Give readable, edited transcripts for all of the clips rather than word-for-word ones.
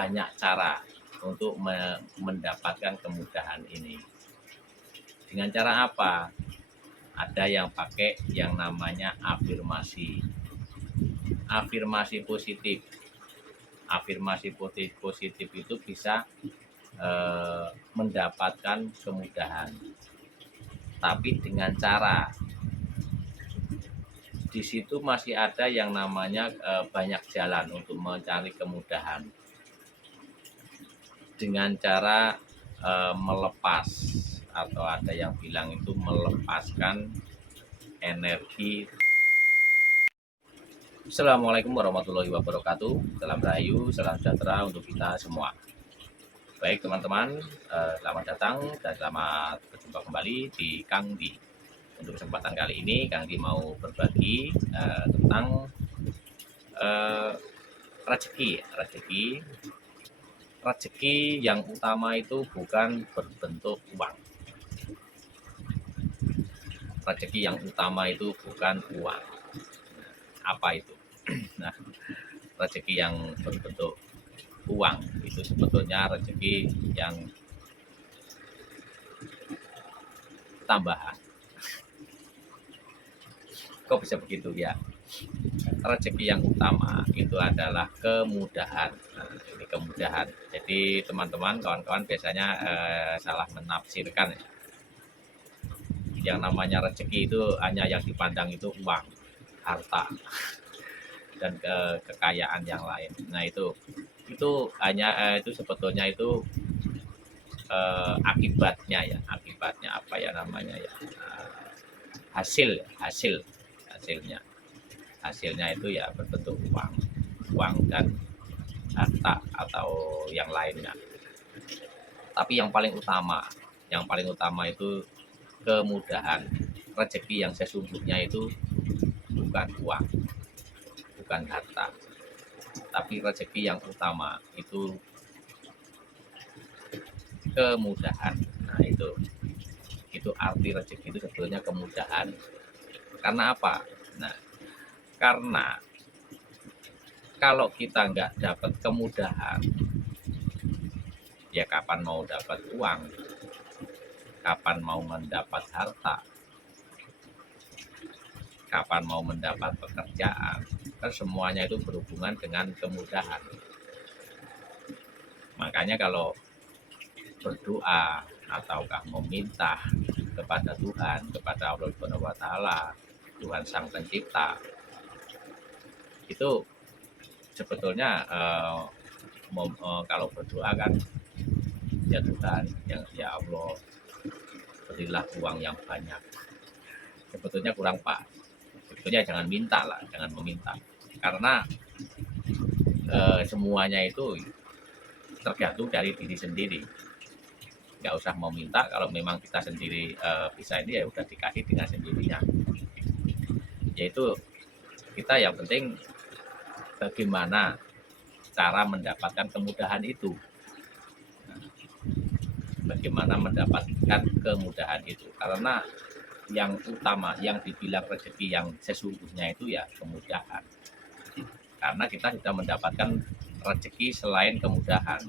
banyak cara untuk mendapatkan kemudahan ini. Dengan cara apa? Ada yang pakai yang namanya afirmasi. Afirmasi positif. Afirmasi positif itu bisa mendapatkan kemudahan. Tapi dengan cara di situ masih ada yang namanya banyak jalan untuk mencari kemudahan. Dengan cara melepas, atau ada yang bilang itu melepaskan energi. Assalamualaikum warahmatullahi wabarakatuh. Salam rahayu, salam sejahtera untuk kita semua. Baik teman-teman, selamat datang dan selamat berjumpa kembali di Kang Di. Untuk kesempatan kali ini Kang Di mau berbagi tentang rezeki yang utama itu bukan berbentuk uang. Rezeki yang utama itu bukan uang. Apa itu? Nah, rezeki yang berbentuk uang itu sebetulnya rezeki yang tambahan. Kok bisa begitu ya? Rezeki yang utama itu adalah kemudahan. Nah, ini kemudahan. Jadi teman-teman, kawan-kawan biasanya salah menafsirkan ya. Yang namanya rezeki itu hanya yang dipandang itu uang, harta, dan kekayaan yang lain. Nah itu hanya itu sebetulnya itu akibatnya ya, akibatnya apa ya namanya ya, hasilnya itu ya berbentuk uang dan harta atau yang lainnya. Tapi yang paling utama itu kemudahan. Rezeki yang sesungguhnya itu bukan uang, bukan harta, tapi rezeki yang utama itu kemudahan. Nah itu arti rezeki itu sebetulnya kemudahan. Karena apa? Nah, karena kalau kita nggak dapat kemudahan, ya kapan mau dapat uang, kapan mau mendapat harta, kapan mau mendapat pekerjaan, kan semuanya itu berhubungan dengan kemudahan. Makanya kalau berdoa ataukah meminta kepada Tuhan, kepada Allah Subhanahu wa taala, Tuhan Sang Pencipta, itu sebetulnya kalau berdoa kan, ya Tuhan, ya Allah, berilah uang yang banyak. Sebetulnya kurang pas. Sebetulnya jangan minta lah, jangan meminta. Karena semuanya itu tergantung dari diri sendiri. Nggak usah mau minta, kalau memang kita sendiri bisa ini ya udah dikasih dengan sendirinya. Yaitu kita yang penting bagaimana cara mendapatkan kemudahan itu. Bagaimana mendapatkan kemudahan itu. Karena yang utama, yang dibilang rezeki yang sesungguhnya itu ya kemudahan. Karena kita sudah mendapatkan rezeki selain kemudahan.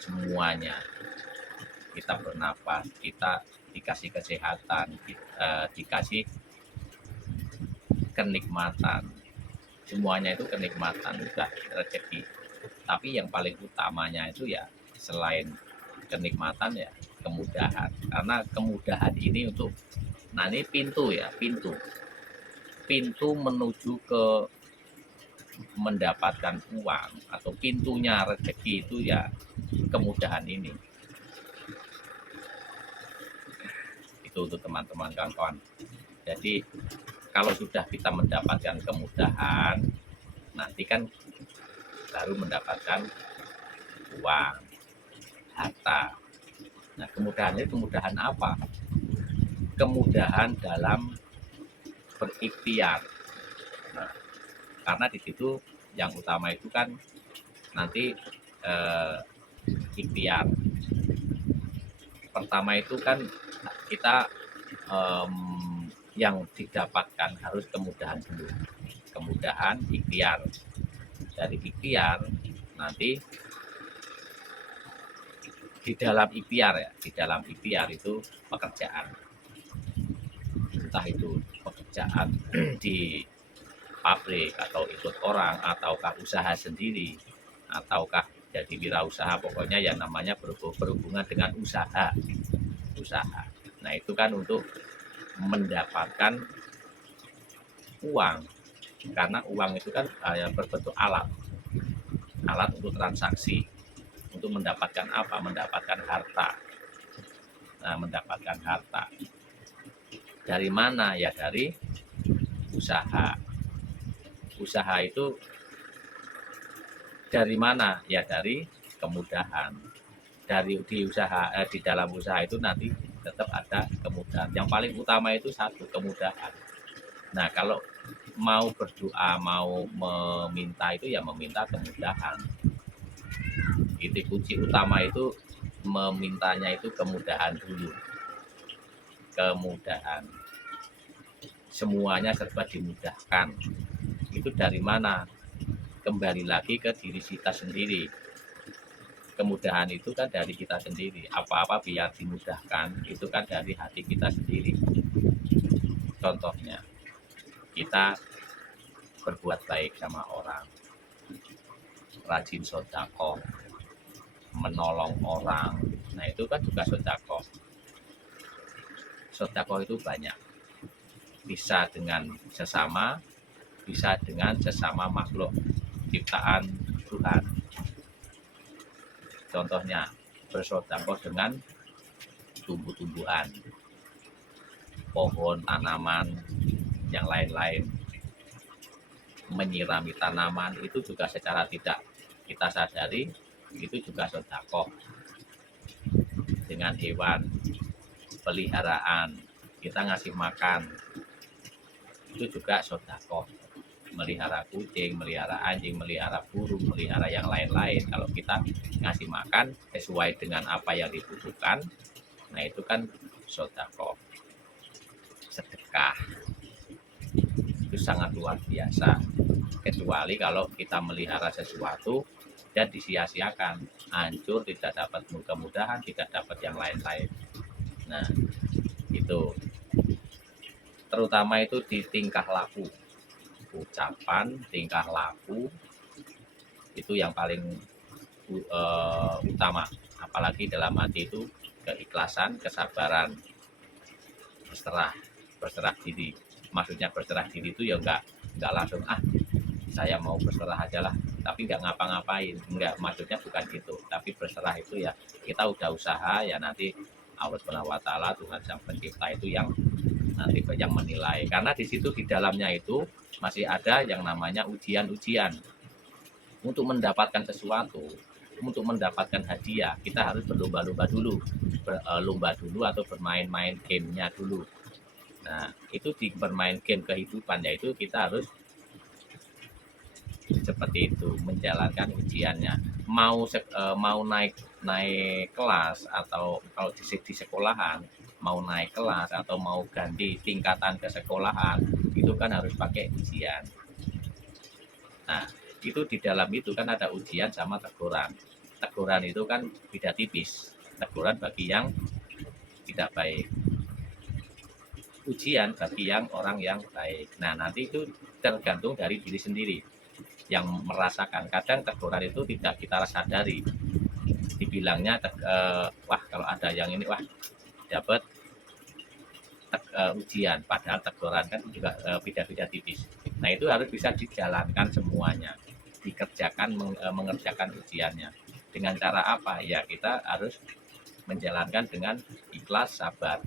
Semuanya. Kita bernapas, kita dikasih kesehatan, dikasih kenikmatan. Semuanya itu kenikmatan, sudah rezeki. Tapi yang paling utamanya itu ya selain kenikmatan ya kemudahan. Karena kemudahan ini untuk, nah ini pintu menuju ke mendapatkan uang, atau pintunya rezeki itu ya kemudahan ini. Itu untuk teman-teman kawan-kawan. Jadi kalau sudah kita mendapatkan kemudahan, nanti kan baru mendapatkan uang, harta. Nah, kemudahan itu kemudahan apa? Kemudahan dalam berikhtiar. Nah, karena di situ yang utama itu kan nanti ikhtiar. Pertama itu kan kita yang didapatkan harus kemudahan dulu, kemudahan ikhtiar. Dari ikhtiar nanti di dalam ikhtiar ya, di dalam ikhtiar itu pekerjaan, entah itu pekerjaan di pabrik atau ikut orang, ataukah usaha sendiri, ataukah jadi wirausaha, pokoknya yang namanya berhubungan dengan usaha. Nah itu kan untuk mendapatkan uang, karena uang itu kan berbentuk alat untuk transaksi, untuk mendapatkan apa? Mendapatkan harta. Nah, mendapatkan harta dari mana? Ya dari usaha. Usaha itu dari mana? Ya dari kemudahan. Di dalam usaha itu nanti tetap ada kemudahan. Yang paling utama itu satu, kemudahan. Nah, kalau mau berdoa, mau meminta itu ya meminta kemudahan. Itu kunci utama itu memintanya itu kemudahan dulu. Kemudahan. Semuanya serba dimudahkan. Itu dari mana? Kembali lagi ke diri kita sendiri. Kemudahan itu kan dari kita sendiri. Apa-apa biar dimudahkan, itu kan dari hati kita sendiri. Contohnya, kita berbuat baik sama orang, rajin sedekah, menolong orang. Nah itu kan juga sedekah. Sedekah itu banyak. Bisa dengan sesama, bisa dengan sesama makhluk ciptaan Tuhan. Contohnya bersedekah dengan tumbuh-tumbuhan, pohon, tanaman, yang lain-lain. Menyirami tanaman itu juga secara tidak kita sadari itu juga sedekah. Dengan hewan peliharaan, kita ngasih makan, itu juga sedekah. Melihara kucing, melihara anjing, melihara burung, melihara yang lain-lain. Kalau kita ngasih makan sesuai dengan apa yang dibutuhkan, nah itu kan sedekah. Sedekah itu sangat luar biasa. Kecuali kalau kita melihara sesuatu dan disia-siakan, hancur, tidak dapat kemudahan, tidak dapat yang lain-lain. Nah, itu terutama itu di tingkah laku. Ucapan, tingkah laku itu yang paling utama. Apalagi dalam hati itu keikhlasan, kesabaran, berserah diri. Maksudnya berserah diri itu ya enggak langsung saya mau berserah aja lah, tapi nggak ngapa-ngapain. Enggak, maksudnya bukan gitu. Tapi berserah itu ya kita udah usaha, ya nanti Allah Subhanahu wa taala, Tuhan Sang Pencipta itu yang nanti yang menilai. Karena di situ di dalamnya itu masih ada yang namanya ujian-ujian. Untuk mendapatkan sesuatu, untuk mendapatkan hadiah, kita harus berlomba-lomba dulu, lomba dulu atau bermain-main gamenya dulu. Nah, itu di bermain game kehidupan, yaitu kita harus seperti itu, menjalankan ujiannya. Mau naik kelas, atau kalau di sekolahan mau naik kelas atau mau ganti tingkatan ke sekolahan, itu kan harus pakai ujian. Nah, itu di dalam itu kan ada ujian sama teguran. Teguran itu kan beda tipis. Teguran bagi yang tidak baik, ujian bagi yang orang yang baik. Nah, nanti itu tergantung dari diri sendiri yang merasakan. Kadang teguran itu tidak kita sadari. Dibilangnya wah kalau ada yang ini, wah dapat ujian, padahal teguran kan juga beda-beda tipis. Nah, itu harus bisa dijalankan semuanya, dikerjakan, mengerjakan ujiannya. Dengan cara apa? Ya kita harus menjalankan dengan ikhlas, sabar.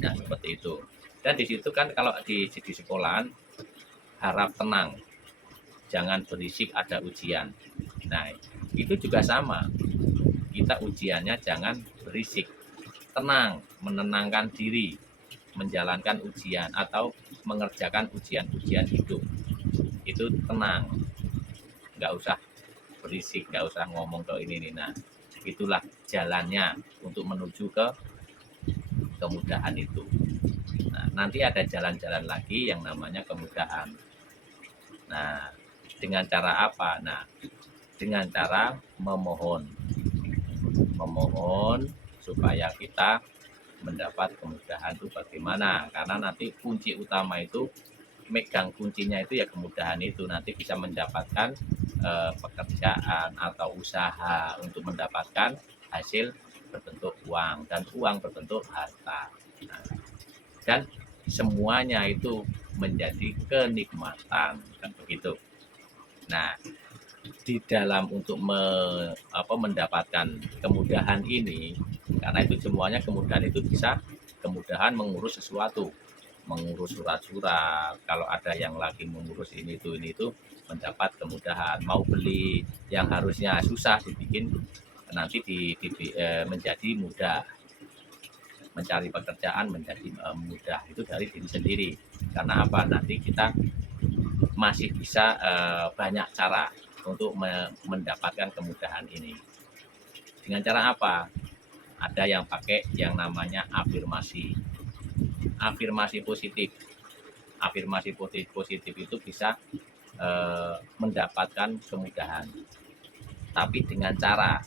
Nah, seperti itu. Dan di situ kan kalau di sekolahan harap tenang, jangan berisik, ada ujian. Nah, itu juga sama. Kita ujiannya jangan berisik, tenang, menenangkan diri, menjalankan ujian atau mengerjakan ujian-ujian hidup. Itu tenang, nggak usah berisik, nggak usah ngomong ke ini. Nah, itulah jalannya untuk menuju ke kemudahan itu. Nah, nanti ada jalan-jalan lagi yang namanya kemudahan. Nah, Dengan cara apa? Nah, dengan cara memohon. Memohon supaya kita mendapat kemudahan itu bagaimana? Karena nanti kunci utama itu, megang kuncinya itu ya kemudahan itu, nanti bisa mendapatkan pekerjaan atau usaha untuk mendapatkan hasil berbentuk uang, dan uang berbentuk harta. Nah, dan semuanya itu menjadi kenikmatan, kan begitu. Nah, di dalam untuk mendapatkan kemudahan ini, karena itu semuanya kemudahan itu bisa kemudahan mengurus sesuatu, mengurus surat-surat, kalau ada yang lagi mengurus ini itu mendapat kemudahan, mau beli yang harusnya susah dibikin nanti menjadi mudah, mencari pekerjaan menjadi mudah, itu dari diri sendiri. Karena apa? Nanti kita masih bisa banyak cara untuk mendapatkan kemudahan ini. Dengan cara apa? Ada yang pakai yang namanya afirmasi. Afirmasi positif. Afirmasi positif itu bisa mendapatkan kemudahan. Tapi dengan cara,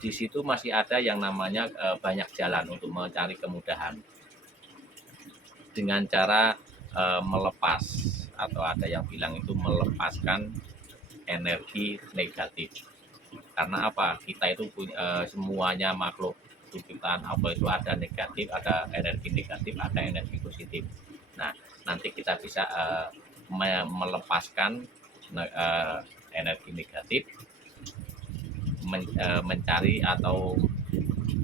di situ masih ada yang namanya banyak jalan untuk mencari kemudahan. Dengan cara melepas, atau ada yang bilang itu melepaskan energi negatif. Karena apa? Kita itu punya semuanya makhluk ciptaan apa itu ada negatif, ada energi negatif, ada energi positif. Nah, nanti kita bisa melepaskan energi negatif, mencari atau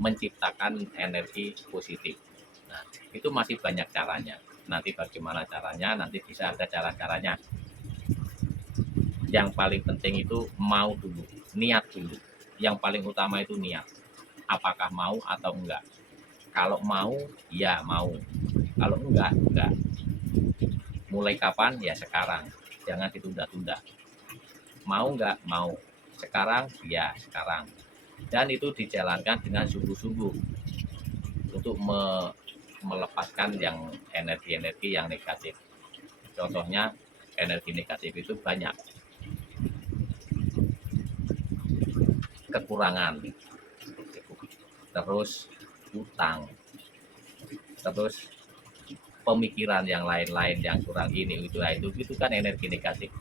menciptakan energi positif. Nah, itu masih banyak caranya. Nanti bagaimana caranya? Nanti bisa ada cara-caranya. Yang paling penting itu mau dulu, niat dulu. Yang paling utama itu niat. Apakah mau atau enggak? Kalau mau, ya mau. Kalau enggak, enggak. Mulai kapan? Ya sekarang. Jangan ditunda-tunda. Mau enggak? Mau. Sekarang? Ya sekarang. Dan itu dijalankan dengan sungguh-sungguh untuk melepaskan yang energi-energi yang negatif. Contohnya energi negatif itu banyak. Kekurangan, terus utang, terus pemikiran yang lain-lain yang kurang ini itu kan energi negatif.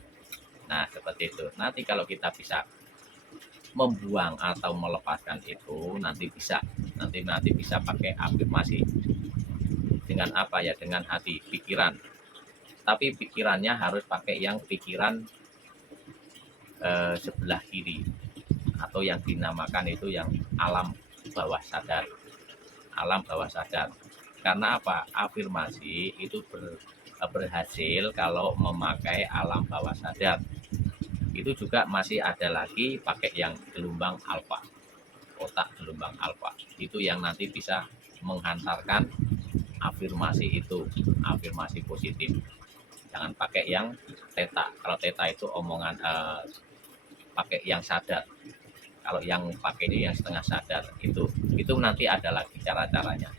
Nah, seperti itu. Nanti kalau kita bisa membuang atau melepaskan itu, nanti bisa pakai afirmasi. Dengan apa ya? Dengan hati, pikiran. Tapi pikirannya harus pakai yang pikiran sebelah kiri, atau yang dinamakan itu yang alam bawah sadar. Alam bawah sadar. Karena apa? Afirmasi itu berhasil kalau memakai alam bawah sadar. Itu juga masih ada lagi pakai yang gelombang alfa, otak gelombang alfa. Itu yang nanti bisa menghantarkan afirmasi itu, afirmasi positif. Jangan pakai yang teta. Kalau teta itu omongan pakai yang sadar. Kalau yang pakai ini yang setengah sadar, itu nanti ada lagi cara-caranya.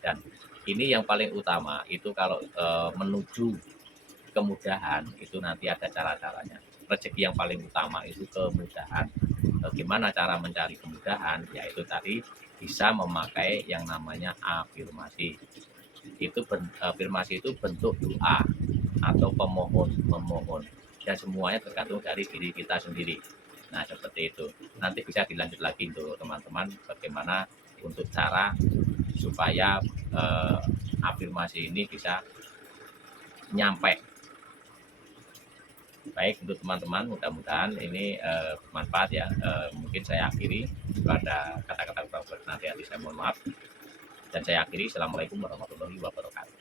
Dan ini yang paling utama itu kalau menuju kemudahan itu nanti ada cara-caranya. Rezeki yang paling utama itu kemudahan. Bagaimana cara mencari kemudahan? Yaitu tadi bisa memakai yang namanya afirmasi. Afirmasi itu bentuk doa atau memohon, dan semuanya tergantung dari diri kita sendiri. Nah, seperti itu. Nanti bisa dilanjut lagi untuk teman-teman bagaimana untuk cara supaya afirmasi ini bisa nyampe. Baik, untuk teman-teman, mudah-mudahan ini bermanfaat ya. Mungkin saya akhiri. Jika ada kata-kata kurang berkenan hati, saya mohon maaf. Dan saya akhiri. Assalamualaikum warahmatullahi wabarakatuh.